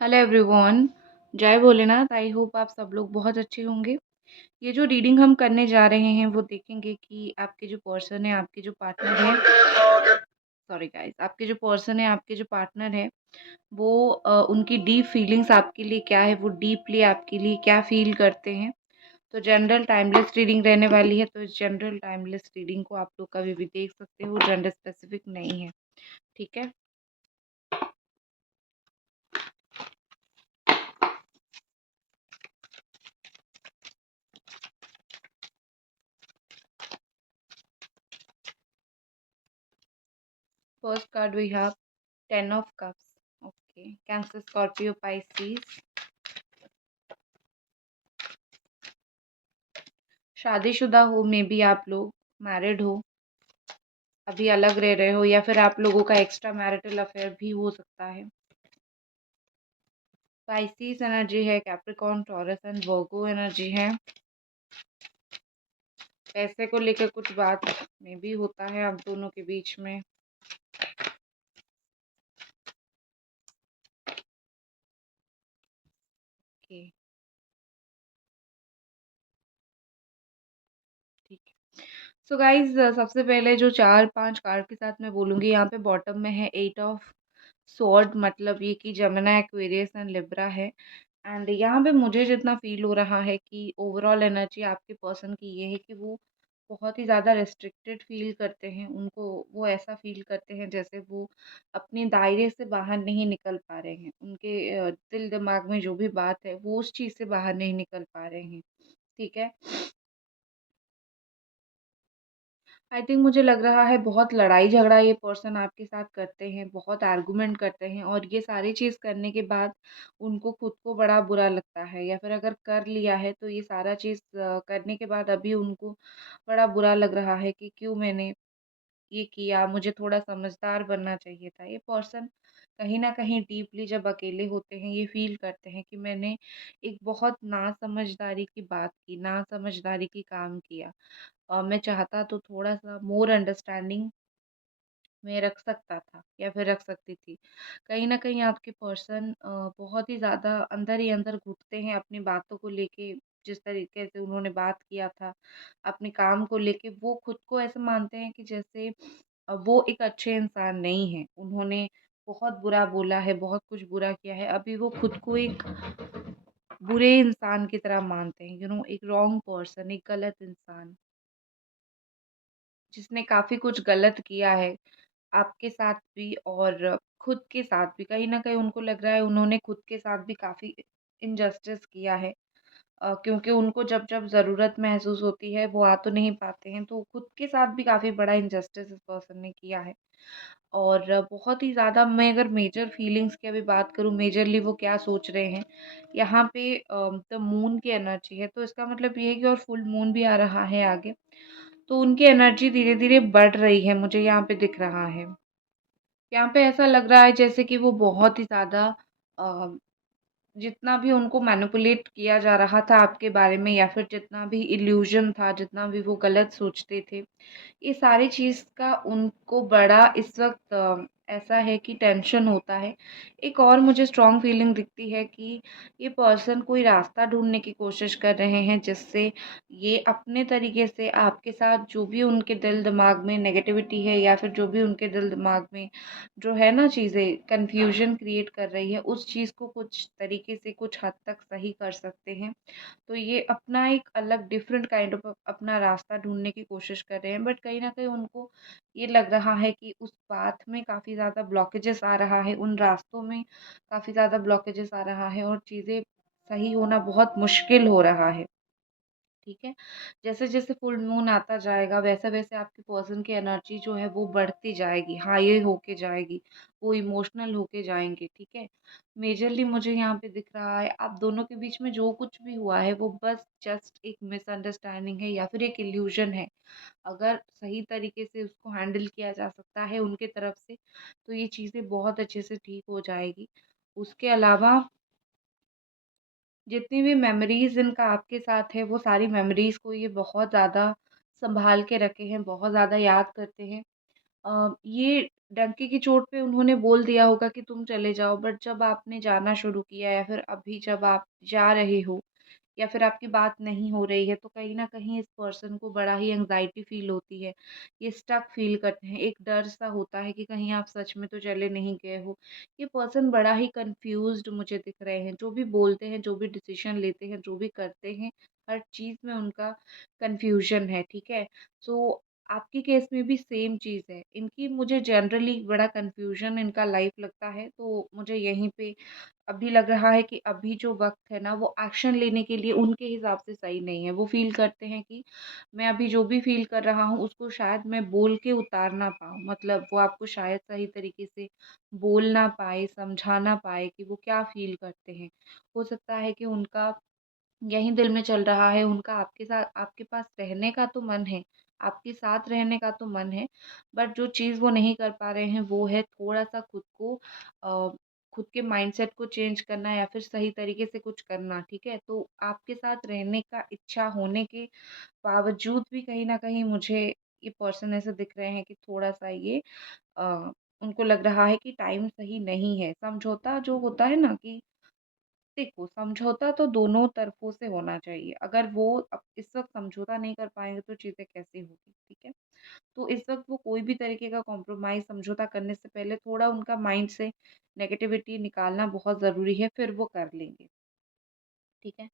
Hello everyone. जय Bholenath. I hope आप सब लोग बहुत अच्छे होंगे। ये जो रीडिंग हम करने जा रहे हैं वो देखेंगे कि आपके जो पर्सन है, आपके जो पार्टनर है, सॉरी गाइस, आपके जो पर्सन है, आपके जो पार्टनर है, वो उनकी डीप फीलिंग्स आपके लिए क्या है, वो डीपली आपके लिए क्या फील करते हैं। तो जनरल टाइमलेस रीडिंग रहने वाली है, तो इस जनरल टाइमलेस रीडिंग को आप लोग कभी भी देख सकते हो, जेंडर स्पेसिफिक नहीं है। ठीक है। First card we have 10 of cups. Okay, Cancer, Scorpio, Pisces. शादीशुदा हो, मे बी आप लोग मैरिड हो, अभी अलग रह रहे हो, या फिर आप लोगों का एक्स्ट्रा मैरिटल अफेयर भी हो सकता है। पाइसिस एनर्जी है, Capricorn, taurus and Virgo energy है। पैसे को लेकर कुछ बात में भी होता है आप दोनों के बीच में। ओके, ठीक है। सो गाइज, सबसे पहले जो 4-5 कार्ड के साथ मैं बोलूँगी, यहाँ पे बॉटम में है 8 ऑफ स्वॉर्ड, मतलब ये कि जमुना, एक्वेरियस एंड लिब्रा है। एंड यहाँ पे मुझे जितना फील हो रहा है कि ओवरऑल एनर्जी आपके पर्सन की ये है कि वो बहुत ही ज़्यादा रेस्ट्रिक्टेड फील करते हैं। उनको वो ऐसा फील करते हैं जैसे वो अपने दायरे से बाहर नहीं निकल पा रहे हैं। उनके दिल दिमाग में जो भी बात है वो उस चीज़ से बाहर नहीं निकल पा रहे हैं। ठीक है। आई थिंक मुझे लग रहा है बहुत लड़ाई झगड़ा ये पर्सन आपके साथ करते हैं, बहुत आर्गुमेंट करते हैं, और ये सारी चीज़ करने के बाद उनको खुद को बड़ा बुरा लगता है, या फिर अगर कर लिया है तो ये सारा चीज़ करने के बाद अभी उनको बड़ा बुरा लग रहा है कि क्यों मैंने ये किया, मुझे थोड़ा समझदार बनना चाहिए था। ये पर्सन कहीं न कहीं डीपली जब अकेले होते हैं ये फ़ील करते हैं कि मैंने एक बहुत नासमझदारी की बात की, नासमझदारी की काम किया। मैं चाहता तो थोड़ा-सा मोर अंडरस्टैंडिंग में रख सकता था या फिर रख सकती थी। कहीं न कहीं आपके पर्सन बहुत ही ज़्यादा अंदर ही अंदर घुटते हैं अपनी बातों को लेके, जिस तरीके से उन्होंने बात किया था, अपने काम को लेके वो खुद को ऐसा मानते हैं कि जैसे वो एक अच्छे इंसान नहीं हैं। उन्होंने बहुत बुरा बोला है, बहुत कुछ बुरा किया है, अभी वो खुद को एक बुरे इंसान की तरह मानते हैं, एक रॉन्ग पर्सन, एक गलत इंसान, जिसने काफ़ी कुछ गलत किया है। आपके साथ भी और खुद के साथ भी, कहीं न कहीं उनको लग रहा है उन्होंने खुद के साथ भी काफ़ी इनजस्टिस किया है। क्योंकि उनको जब-जब ज़रूरत महसूस होती है वो आ तो नहीं पाते हैं, तो खुद के साथ भी काफ़ी बड़ा इनजस्टिस इस पर्सन ने किया है। और बहुत ही ज़्यादा, मैं अगर मेजर फीलिंग्स की अभी बात करूँ, मेजरली वो क्या सोच रहे हैं, यहाँ पे द मून की एनर्जी है, तो इसका मतलब ये है कि और फुल मून भी आ रहा है आगे, तो उनकी एनर्जी धीरे-धीरे बढ़ रही है, मुझे यहाँ पे दिख रहा है। यहाँ पे ऐसा लग रहा है जैसे कि वो बहुत ही ज़्यादा अ, जितना भी उनको मैनिपुलेट किया जा रहा था आपके बारे में, या फिर जितना भी इल्यूज़न था, जितना भी वो गलत सोचते थे, ये सारी चीज़ का उनको बड़ा इस वक़्त ऐसा है कि टेंशन होता है। एक और मुझे स्ट्रॉन्ग फीलिंग दिखती है कि ये पर्सन कोई रास्ता ढूँढने की कोशिश कर रहे हैं, जिससे ये अपने तरीके से आपके साथ जो भी उनके दिल-दिमाग में नेगेटिविटी है, या फिर जो भी उनके दिल-दिमाग में जो है ना चीज़ें कन्फ्यूज़न क्रिएट कर रही है, उस चीज़ को कुछ तरीके से कुछ हद तक सही कर सकते हैं। तो ये अपना एक अलग डिफरेंट काइंड ऑफ अपना रास्ता ढूँढने की कोशिश कर रहे हैं, बट कहीं न कहीं उनको ये लग रहा है कि उस पाथ में काफ़ी ज़्यादा ब्लॉकेजेस आ रहा है, उन रास्तों में काफ़ी ज़्यादा ब्लॉकेजेस आ रहा है, और चीज़ें सही होना बहुत मुश्किल हो रहा है। ठीक है। जैसे-जैसे फुल मून आता जाएगा, वैसे-वैसे आपके पर्सन की एनर्जी जो है वो बढ़ती जाएगी, हाई होके जाएगी, वो इमोशनल होके जाएँगे, ठीक है। मेजरली मुझे यहाँ पे दिख रहा है आप दोनों के बीच में जो कुछ भी हुआ है वो बस जस्ट एक मिसअंडरस्टैंडिंग है, या फिर एक इल्यूज़न है। अगर सही तरीके से उसको हैंडल किया जा सकता है उनके तरफ से, तो ये चीज़ें बहुत अच्छे से ठीक हो जाएगी। उसके अलावा जितनी भी मेमोरीज़ इनका आपके साथ है, वो सारी मेमोरीज़ को ये बहुत ज़्यादा सँभाल के रखे हैं, बहुत ज़्यादा याद करते हैं। ये डंके की चोट पे उन्होंने बोल दिया होगा कि तुम चले जाओ, बट जब आपने जाना शुरू किया या फिर अभी जब आप जा रहे हो या फिर आपकी बात नहीं हो रही है, तो कहीं न कहीं इस पर्सन को बड़ा ही एंग्ज़ायटी फ़ील होती है। ये स्टक फ़ील करते हैं, एक डर-सा होता है कि कहीं आप सच में तो चले नहीं गए हो। ये पर्सन बड़ा ही कन्फ्यूज़्ड मुझे दिख रहे हैं, जो भी बोलते हैं, जो भी डिसीज़न लेते हैं, जो भी करते हैं, हर चीज़ में उनका कन्फ्यूज़न है, ठीक है? सो आपके केस में भी सेम चीज़ है। इनकी मुझे जनरली बड़ा कन्फ्यूज़न इनका लाइफ़ लगता है, तो मुझे यहीं पे अभी लग रहा है कि अभी जो वक़्त है ना, वो एक्शन लेने के लिए उनके हिसाब से सही नहीं है। वो फ़ील करते हैं कि मैं अभी जो भी फ़ील कर रहा हूँ, उसको शायद मैं बोल के उतार ना पाऊँ। मतलब वो आपको शायद सही तरीके से बोल ना पाए, समझा ना पाए कि वो क्या फ़ील करते हैं। हो सकता है कि उनका यही दिल में चल रहा है, उनका आपके पास रहने का तो मन है, आपके साथ रहने का तो मन है, बट जो चीज़ वो नहीं कर पा रहे हैं, वो है थोड़ा-सा खुद के माइंडसेट को चेंज करना या फिर सही तरीके से कुछ करना, ठीक है? तो आपके साथ रहने का इच्छा होने के बावजूद भी कहीं न कहीं मुझे ये पर्सन ऐसे दिख रहे हैं कि थोड़ा-सा ये अ, उनको लग रहा है कि टाइम सही नहीं है। समझौता जो होता है ना कि देखो, समझौता तो दोनों तरफ़ों से होना चाहिए। अगर वो इस वक़्त समझौता नहीं कर पाएँगे तो चीज़ें कैसे होगी, ठीक है? तो इस वक़्त वो कोई भी तरीके का कॉम्प्रोमाइज़ समझौता करने से पहले थोड़ा उनका माइंड से नेगेटिविटी निकालना बहुत ज़रूरी है, फिर वो कर लेंगे, ठीक है?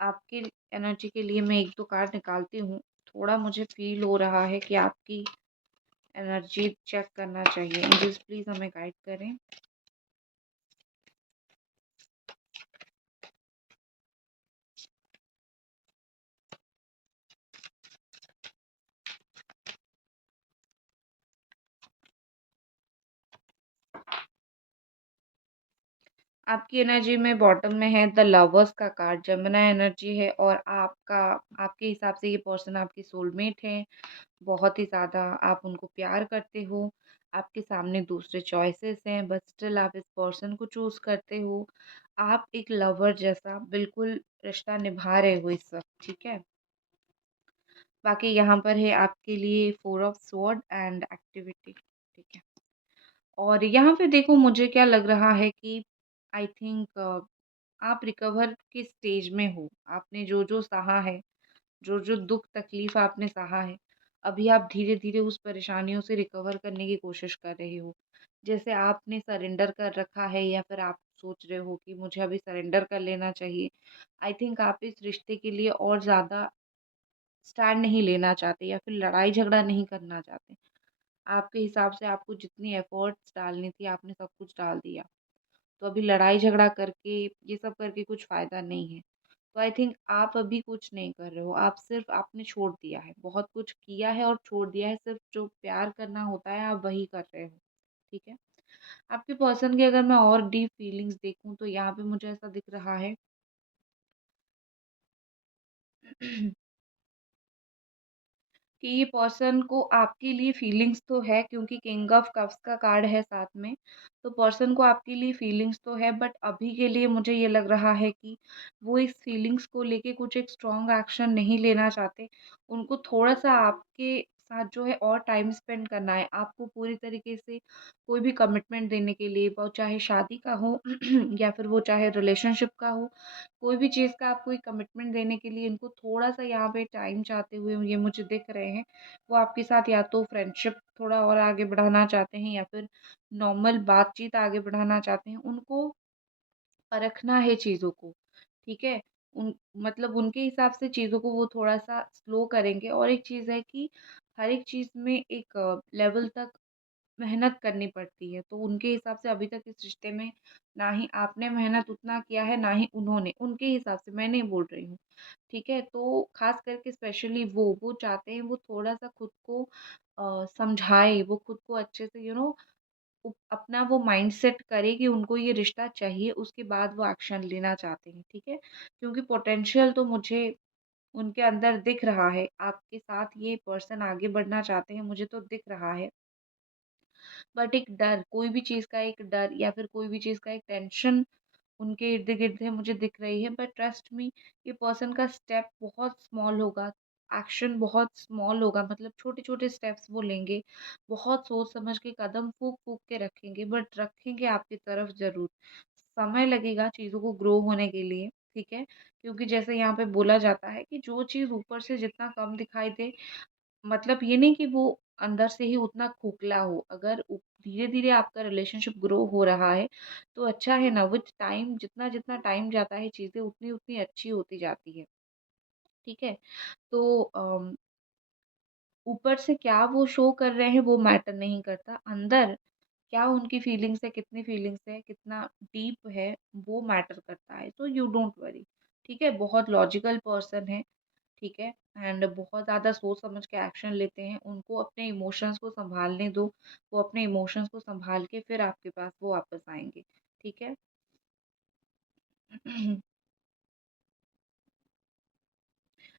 आपकी एनर्जी के लिए मैं 1-2 कार्ड निकालती हूँ। थोड़ा मुझे फ़ील हो रहा है कि आपकी एनर्जी चेक करना चाहिए। एंजल्स प्लीज़ हमें गाइड करें। आपकी एनर्जी में बॉटम में है द लवर्स का कार्ड, जेमिनी एनर्जी है और आपके हिसाब से ये पर्सन आपकी सोलमेट है। बहुत ही ज़्यादा आप उनको प्यार करते हो। आपके सामने दूसरे चॉइसेस हैं, बट स्टिल आप इस पर्सन को चूज़ करते हो। आप एक लवर जैसा बिल्कुल रिश्ता निभा रहे हो इस वक़्त, ठीक है? बाकी यहाँ पर है आपके लिए 4 ऑफ स्वॉर्ड एंड एक्टिविटी, ठीक है? और यहाँ पे देखो मुझे क्या लग रहा है कि आई थिंक आप रिकवर के स्टेज में हो। आपने जो-जो सहा है, जो-जो दुःख तकलीफ़ आपने सहा है, अभी आप धीरे-धीरे उस परेशानियों से रिकवर करने की कोशिश कर रहे हो। जैसे आपने सरेंडर कर रखा है या फिर आप सोच रहे हो कि मुझे अभी सरेंडर कर लेना चाहिए। आई थिंक आप इस रिश्ते के लिए और ज़्यादा स्टैंड नहीं लेना चाहते या फिर लड़ाई-झगड़ा नहीं करना चाहते। आपके हिसाब से आपको जितनी एफ़र्ट्स डालनी थी, आपने सब कुछ डाल दिया। तो अभी लड़ाई-झगड़ा करके, ये सब करके कुछ फ़ायदा नहीं है। तो आई थिंक आप अभी कुछ नहीं कर रहे हो, आप सिर्फ़ आपने छोड़ दिया है। बहुत कुछ किया है और छोड़ दिया है, सिर्फ़ जो प्यार करना होता है, आप वही कर रहे हो, ठीक है? आपके पर्सन की अगर मैं और डीप फीलिंग्स देखूँ, तो यहाँ पे मुझे ऐसा दिख रहा है कि ये पर्सन को आपके लिए फीलिंग्स तो है क्योंकि किंग ऑफ कप्स का कार्ड है साथ में। तो पर्सन को आपके लिए फीलिंग्स तो है बट अभी के लिए मुझे ये लग रहा है कि वो इस फीलिंग्स को लेके कुछ एक स्ट्रॉन्ग एक्शन नहीं लेना चाहते। उनको थोड़ा-सा आपके साथ जो है और टाइम स्पेंड करना है। आपको पूरी तरीके से कोई भी कमिटमेंट देने के लिए, वो चाहे शादी का हो या फिर वो चाहे रिलेशनशिप का हो, कोई भी चीज़ का आप कोई कमिटमेंट देने के लिए इनको थोड़ा-सा यहाँ पे टाइम चाहते हुए ये मुझे दिख रहे हैं। वो आपके साथ या तो फ्रेंडशिप थोड़ा और आगे बढ़ाना चाहते हैं या फिर नॉर्मल बातचीत आगे बढ़ाना चाहते हैं। उनको परखना है चीज़ों को, ठीक है? उन मतलब उनके हिसाब से चीज़ों को वो थोड़ा-सा स्लो करेंगे और एक चीज़ है कि हर एक चीज़ में एक लेवल तक मेहनत करनी पड़ती है। तो उनके हिसाब से अभी तक इस रिश्ते में ना ही आपने मेहनत उतना किया है, ना ही उन्होंने। उनके हिसाब से, मैं नहीं बोल रही हूँ, ठीक है? तो ख़ास करके स्पेशली वो चाहते हैं वो थोड़ा-सा खुद को समझाएँ, वो खुद को अच्छे से अपना वो माइंडसेट करे कि उनको ये रिश्ता चाहिए, उसके बाद वो एक्शन लेना चाहते हैं, ठीक है? क्योंकि पोटेंशियल तो मुझे उनके अंदर दिख रहा है, आपके साथ ये पर्सन आगे बढ़ना चाहते हैं, मुझे तो दिख रहा है। बट एक डर, कोई भी चीज़ का एक डर या फिर कोई भी चीज़ का एक टेंशन उनके इर्द-गिर्द है मुझे दिख रही है बट ट्रस्ट मी ये पर्सन का स्टेप बहुत स्मॉल होगा। एक्शन बहुत स्मॉल होगा, मतलब छोटे-छोटे स्टेप्स वो लेंगे, बहुत सोच समझ के कदम फूँक-फूँक के रखेंगे, बट रखेंगे आपकी तरफ ज़रूर। समय लगेगा चीज़ों को ग्रो होने के लिए, ठीक है? क्योंकि जैसे यहाँ पे बोला जाता है कि जो चीज़ ऊपर से जितना कम दिखाई दे, मतलब ये नहीं कि वो अंदर से ही उतना खोखला हो। अगर धीरे-धीरे आपका रिलेशनशिप ग्रो हो रहा है, तो अच्छा है ना, विथ टाइम जितना-जितना टाइम जाता है चीज़ें उतनी-उतनी अच्छी होती जाती है, ठीक है? तो ऊपर से क्या वो शो कर रहे हैं वो मैटर नहीं करता, अंदर क्या उनकी फीलिंग्स है, कितनी फीलिंग्स है, कितना डीप है, वो मैटर करता है। तो यू डोंट वरी, ठीक है? बहुत लॉजिकल पर्सन है, ठीक है? एंड बहुत ज़्यादा सोच समझ के एक्शन लेते हैं, उनको अपने इमोशंस को सँभालने दो, वो अपने इमोशंस को सँभाल के फिर आपके पास वो वापस आएँगे, ठीक है?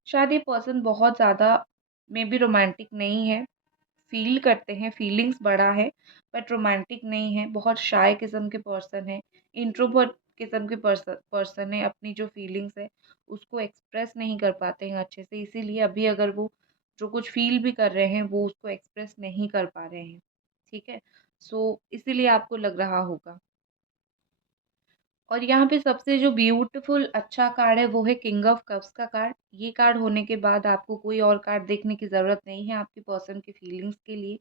शायद ये पर्सन बहुत ज़्यादा मे बी रोमांटिक नहीं है, फ़ील करते हैं, फीलिंग्स बड़ा है, बट रोमांटिक नहीं है, बहुत शाय किस्म के पर्सन हैं, इंट्रोवर्ट किस्म के पर्सन है, अपनी जो फीलिंग्स है, उसको एक्सप्रेस नहीं कर पाते हैं अच्छे से, इसीलिए अभी अगर वो जो कुछ फ़ील भी कर रहे हैं, वो उसको एक्सप्रेस नहीं कर पा रहे हैं, ठीक है? सो इसीलिए आपको लग रहा होगा। और यहाँ पे सबसे जो ब्यूटीफुल अच्छा कार्ड है वो है किंग ऑफ कप्स का कार्ड। ये कार्ड होने के बाद आपको कोई और कार्ड देखने की ज़रूरत नहीं है आपके पर्सन की फीलिंग्स के लिए।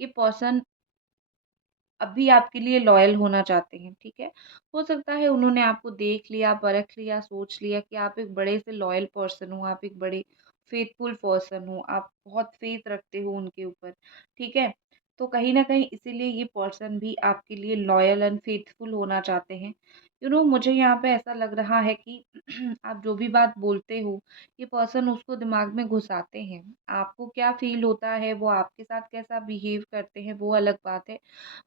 ये पर्सन अभी आपके लिए लॉयल होना चाहते हैं, ठीक है? हो सकता है उन्होंने आपको देख लिया, परख लिया, सोच लिया कि आप एक बड़े से लॉयल पर्सन हो, आप एक बड़े फेथफुल पर्सन हो, आप बहुत फेथ रखते हो उनके ऊपर, ठीक है? तो कहीं न कहीं इसीलिए ये पर्सन भी आपके लिए लॉयल एंड फेथफुल होना चाहते हैं। मुझे यहाँ पे ऐसा लग रहा है कि आप जो भी बात बोलते हो, ये पर्सन उसको दिमाग में घुसाते हैं। आपको क्या फ़ील होता है, वो आपके साथ कैसा बिहेव करते हैं, वो अलग बात है।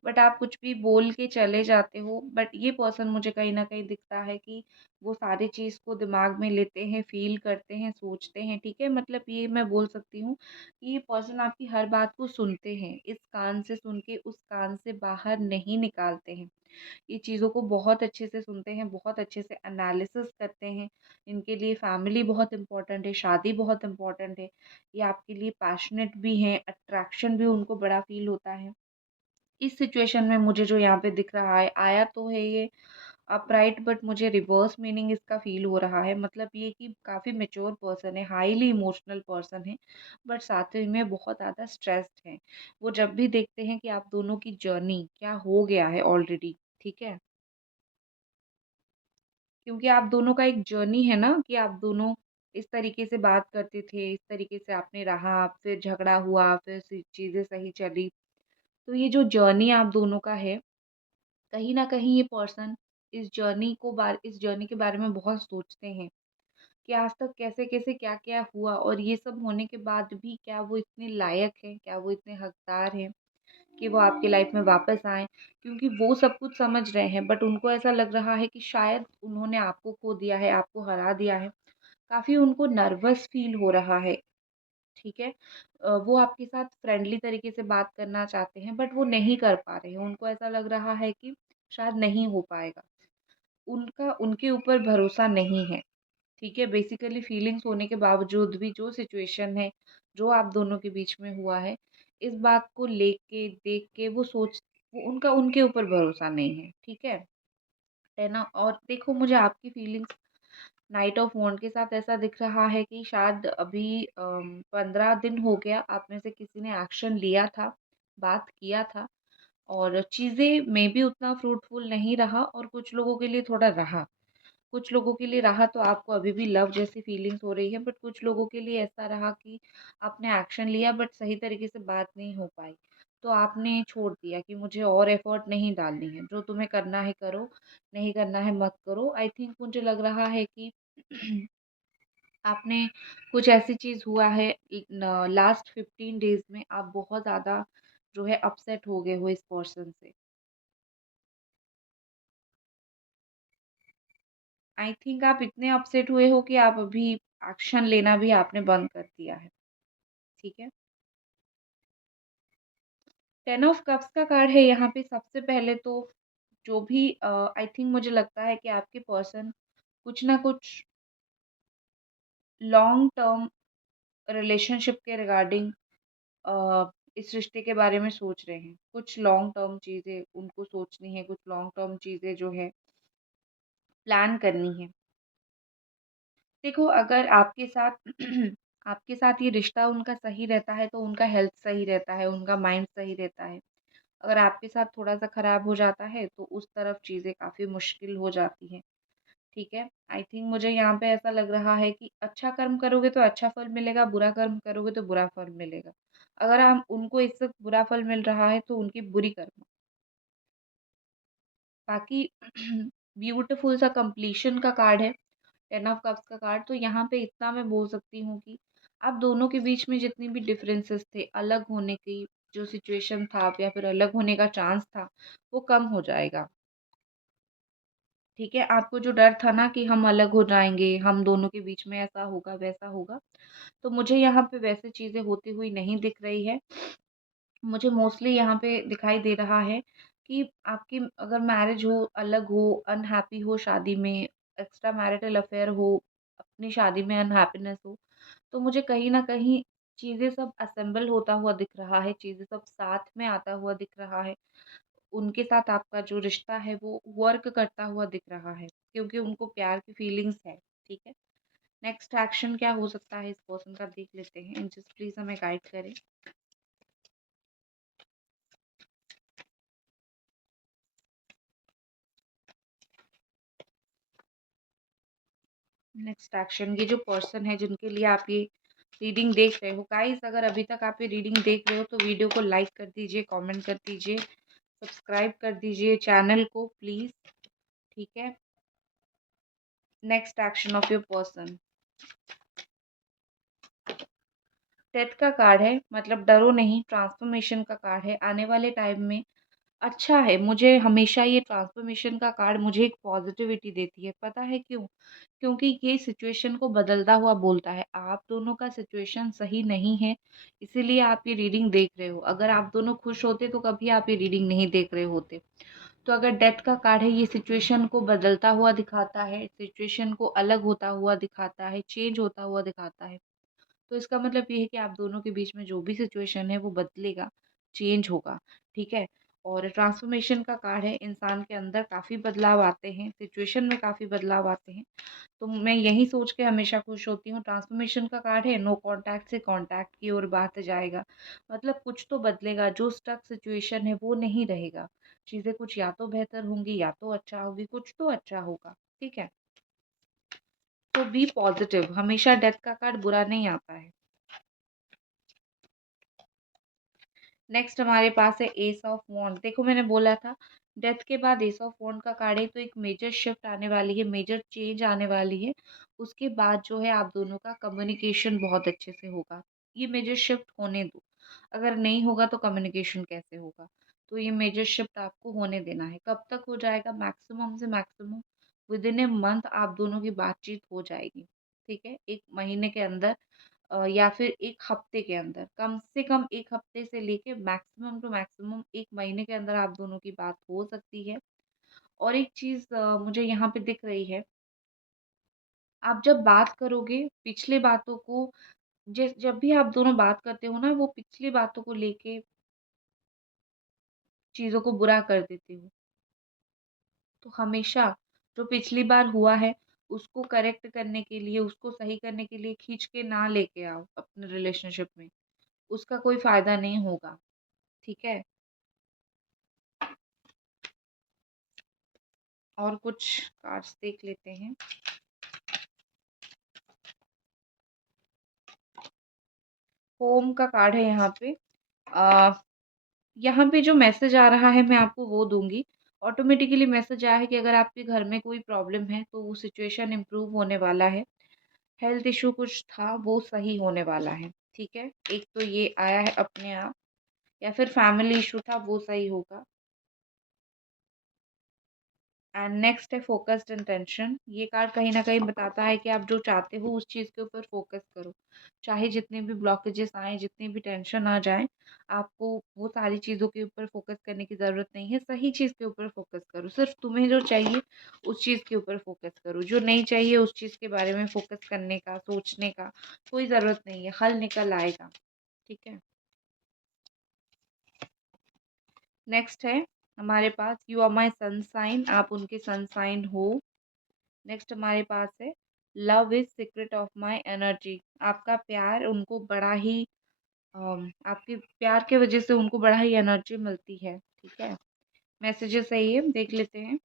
बट आप कुछ भी बोल के चले जाते हो, बट ये पर्सन मुझे कहीं न कहीं दिखता है कि वो सारी चीज़ को दिमाग में लेते हैं, फ़ील करते हैं, सोचते हैं, ठीक है? मतलब ये मैं बोल सकती हूँ कि ये पर्सन आपकी हर बात को सुनते हैं, इस कान से सुन के उस कान से बाहर नहीं निकालते हैं। ये चीज़ों को बहुत अच्छे से सुनते हैं, बहुत अच्छे से एनालिसिस करते हैं। इनके लिए फैमिली बहुत इम्पोर्टेंट है, शादी बहुत इम्पोर्टेंट है। ये आपके लिए पैशनेट भी हैं, अट्रैक्शन भी उनको बड़ा फ़ील होता है। इस सिचुएशन में मुझे जो यहाँ पे दिख रहा है, आया तो है ये अपराइट, बट मुझे रिवर्स मीनिंग इसका फ़ील हो रहा है। मतलब ये कि काफ़ी मैच्योर पर्सन है, हाईली इमोशनल पर्सन है, बट साथ ही में बहुत ज़्यादा स्ट्रेस्ड हैं। वो जब भी देखते हैं कि आप दोनों की जर्नी क्या हो गया है ऑलरेडी, ठीक है? क्योंकि आप दोनों का एक जर्नी है ना कि आप दोनों इस तरीके से बात करते थे, इस तरीके से आपने रहा, फिर झगड़ा हुआ, फिर चीज़ें सही चली। तो ये जो जर्नी आप दोनों का है, कहीं न कहीं ये पर्सन इस जर्नी के बारे में बहुत सोचते हैं कि आज तक कैसे-कैसे, क्या-क्या हुआ और ये सब होने के बाद भी क्या वो इतने लायक हैं, क्या वो इतने हकदार हैं कि वो आपकी लाइफ में वापस आएँ। क्योंकि वो सब कुछ समझ रहे हैं, बट उनको ऐसा लग रहा है कि शायद उन्होंने आपको खो दिया है, आपको हरा दिया है। काफ़ी उनको नर्वस फ़ील हो रहा है, ठीक है? वो आपके साथ फ्रेंडली तरीके से बात करना चाहते हैं, बट वो नहीं कर पा रहे हैं। उनको ऐसा लग रहा है कि शायद नहीं हो पाएगा। उनका उनके ऊपर भरोसा नहीं है, ठीक है? बेसिकली फीलिंग्स होने के बावजूद भी जो सिचुएशन है, जो आप दोनों के बीच में हुआ है, इस बात को लेके, देख के वो उनका उनके ऊपर भरोसा नहीं है, ठीक है ना? और देखो मुझे आपकी फीलिंग्स नाइट ऑफ वॉन्ड के साथ ऐसा दिख रहा है कि शायद अभी 15 दिन हो गया आप में से किसी ने एक्शन लिया था, बात किया था और चीज़ें मे बी उतना फ्रूटफुल नहीं रहा और कुछ लोगों के लिए थोड़ा रहा। कुछ लोगों के लिए रहा तो आपको अभी भी लव जैसी फीलिंग्स हो रही है, बट कुछ लोगों के लिए ऐसा रहा कि आपने एक्शन लिया बट सही तरीके से बात नहीं हो पाई। तो आपने छोड़ दिया कि मुझे और एफर्ट नहीं डालनी है, जो तुम्हें करना है करो, नहीं करना है मत करो। आई थिंक मुझे लग रहा है कि आपने कुछ ऐसी चीज़ हुआ है लास्ट 15 डेज़ में आप बहुत ज़्यादा जो है अपसेट हो गए हो इस पर्सन से। आई थिंक आप इतने अपसेट हुए हो कि आप अभी एक्शन लेना भी आपने बंद कर दिया है, ठीक है? 10 ऑफ कप्स का कार्ड है यहाँ पे। सबसे पहले तो जो भी आई थिंक मुझे लगता है कि आपके पर्सन कुछ ना कुछ लॉन्ग टर्म रिलेशनशिप के रिगार्डिंग इस रिश्ते के बारे में सोच रहे हैं। कुछ लॉन्ग टर्म चीज़ें उनको सोचनी है, कुछ लॉन्ग टर्म चीज़ें जो है प्लान करनी है। देखो, अगर आपके साथ आपके साथ ये रिश्ता उनका सही रहता है तो उनका हेल्थ सही रहता है, उनका माइंड सही रहता है। अगर आपके साथ थोड़ा-सा खराब हो जाता है तो उस तरफ चीज़ें काफ़ी मुश्किल हो जाती हैं, ठीक है? आई थिंक मुझे यहाँ पे ऐसा लग रहा है कि अच्छा कर्म करोगे तो अच्छा फल मिलेगा, बुरा कर्म करोगे तो बुरा फल मिलेगा। अगर हम उनको इस वक़्त बुरा फल मिल रहा है तो उनकी बुरी कर्म। बाकी ब्यूटीफुल सा कंप्लीशन का कार्ड है, 10 ऑफ कप्स का कार्ड। तो यहाँ पे इतना मैं बोल सकती हूँ कि आप दोनों के बीच में जितनी भी डिफरेंसेस थे, अलग होने की जो सिचुएशन था या फिर अलग होने का चांस था, वो कम हो जाएगा। ठीक है? आपको जो डर था ना कि हम अलग हो जाएँगे, हम दोनों के बीच में ऐसा होगा, वैसा होगा, तो मुझे यहाँ पे वैसी चीज़ें होती हुई नहीं दिख रही है। मुझे मोस्टली यहाँ पे दिखाई दे रहा है कि आपकी अगर मैरिज हो, अलग हो, अनहैप्पी हो शादी में, एक्स्ट्रा मैरिटल अफेयर हो, अपनी शादी में अनहैप्पीनेस हो, तो मुझे कहीं न कहीं चीज़ें सब असेंबल होता हुआ दिख रहा है, चीज़ें सब साथ में आता हुआ दिख रहा है। उनके साथ आपका जो रिश्ता है वो वर्क करता हुआ दिख रहा है, क्योंकि उनको प्यार की फीलिंग्स है, ठीक है? नेक्स्ट एक्शन क्या हो सकता है इस पर्सन का देख लेते हैं। एंजल्स प्लीज़ हमें गाइड करें। नेक्स्ट एक्शन, ये जो पर्सन है जिनके लिए आप ये रीडिंग देख रहे हो, गाइस अगर अभी तक आप ये रीडिंग देख रहे हो तो वीडियो को लाइक कर दीजिए, कमेंट कर दीजिए, सब्सक्राइब कर दीजिए चैनल को प्लीज़, ठीक है? Next action of your person, death का कार्ड है, मतलब डरो नहीं, ट्रांसफॉर्मेशन का कार्ड है। आने वाले टाइम में अच्छा है, मुझे हमेशा ये ट्रांसफॉर्मेशन का कार्ड मुझे एक पॉजिटिविटी देती है, पता है क्यों? क्योंकि ये सिचुएशन को बदलता हुआ बोलता है। आप दोनों का सिचुएशन सही नहीं है, इसीलिए आप ये रीडिंग देख रहे हो। अगर आप दोनों खुश होते तो कभी आप ये रीडिंग नहीं देख रहे होते। तो अगर डेथ का कार्ड है, ये सिचुएशन को बदलता हुआ दिखाता है, सिचुएशन को अलग होता हुआ दिखाता है, चेंज होता हुआ दिखाता है। तो इसका मतलब ये है कि आप दोनों के बीच में जो भी सिचुएशन है वो बदलेगा, चेंज होगा, ठीक है? और ट्रांसफॉर्मेशन का कार्ड है, इंसान के अंदर काफ़ी बदलाव आते हैं, सिचुएशन में काफ़ी बदलाव आते हैं। तो मैं यही सोच के हमेशा खुश होती हूँ। ट्रांसफॉर्मेशन का कार्ड है, नो कॉन्टैक्ट से कॉन्टैक्ट की ओर बात जाएगा। मतलब कुछ तो बदलेगा, जो स्टक सिचुएशन है वो नहीं रहेगा। चीज़ें कुछ या तो बेहतर होंगी या तो अच्छा होगी, कुछ तो अच्छा होगा, ठीक है? तो बी पॉजिटिव, हमेशा डेथ का कार्ड बुरा नहीं आता है। नेक्स्ट हमारे पास है एस ऑफ वॉन्ड। देखो, मैंने बोला था डेथ के बाद एस ऑफ वॉन्ड का कार्ड है, तो एक मेजर शिफ्ट आने वाली है, मेजर चेंज आने वाली है। उसके बाद जो है आप दोनों का कम्युनिकेशन बहुत अच्छे से होगा। ये मेजर शिफ्ट होने दो, अगर नहीं होगा तो कम्युनिकेशन कैसे होगा? तो ये मेजर शिफ्ट आपको होने देना है। कब तक हो जाएगा? मैक्सिमम से maximum with in a month आप दोनों की बातचीत हो जाएगी, ठीक है? 1 महीने के अंदर या फिर 1 हफ्ते के अंदर, कम से कम 1 हफ्ते से लेके मैक्सिमम टू मैक्सिमम 1 महीने के अंदर आप दोनों की बात हो सकती है। और एक चीज़ मुझे यहाँ पे दिख रही है, आप जब बात करोगे पिछले बातों को, जब भी आप दोनों बात करते हो ना, वो पिछली बातों को लेके चीज़ों को बुरा कर देते हो। तो हमेशा जो पिछली बार हुआ है, उसको करेक्ट करने के लिए, उसको सही करने के लिए खींच के ना लेके आओ अपने रिलेशनशिप में। उसका कोई फ़ायदा नहीं होगा, ठीक है? और कुछ कार्ड्स देख लेते हैं। होम का कार्ड है यहाँ पे। अ, यहाँ पे जो मैसेज आ रहा है मैं आपको वो दूँगी। ऑटोमेटिकली मैसेज आया है कि अगर आपके घर में कोई प्रॉब्लम है तो वो सिचुएशन इम्प्रूव होने वाला है। हेल्थ इश्यू कुछ था वो सही होने वाला है, ठीक है? एक तो ये आया है अपने आप, या फिर फैमिली इश्यू था वो सही होगा। एंड नेक्स्ट है फोकस्ड इंटेंशन। ये कार्ड कहीं ना कहीं बताता है कि आप जो चाहते हो उस चीज़ के ऊपर फोकस करो। चाहे जितने भी ब्लॉकेजेस आए, जितनी भी टेंशन आ जाए, आपको वो सारी चीज़ों के ऊपर फोकस करने की ज़रूरत नहीं है। सही चीज़ के ऊपर फोकस करो। सिर्फ तुम्हें जो चाहिए उस चीज़ के ऊपर फोकस करो। जो नहीं चाहिए उस चीज़ के बारे में फोकस करने का, सोचने का कोई ज़रूरत नहीं है। हल निकल आएगा। ठीक है। नेक्स्ट है हमारे पास यू आर माई सनसाइन। आप उनके सनसाइन हो। नेक्स्ट हमारे पास है love is secret of my energy. आपका प्यार उनको बड़ा ही आपके प्यार के वजह से उनको बड़ा ही एनर्जी मिलती है। ठीक है। मैसेजेस है ये, देख लेते हैं।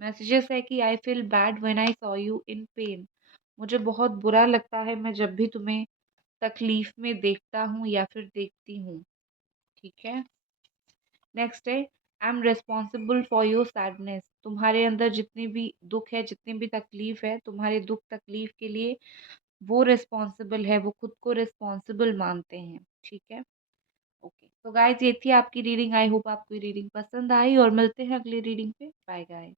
मैसेजेस है कि I feel bad when I saw you in pen. मुझे बहुत बुरा लगता है मैं जब भी तुम्हें तकलीफ में देखता हूँ या फिर देखती हूँ। ठीक है। नेक्स्ट है I am responsible for your sadness. तुम्हारे अंदर जितनी भी दुख है, जितनी भी तकलीफ है, तुम्हारे दुख तकलीफ के लिए वो रिस्पॉन्सिबल है। वो खुद को रिस्पॉन्सिबल मानते हैं। ठीक है। ओके, तो गाइज ये थी आपकी रीडिंग। आई होप आपको रीडिंग पसंद आई और मिलते हैं अगली रीडिंग पे। Bye guys.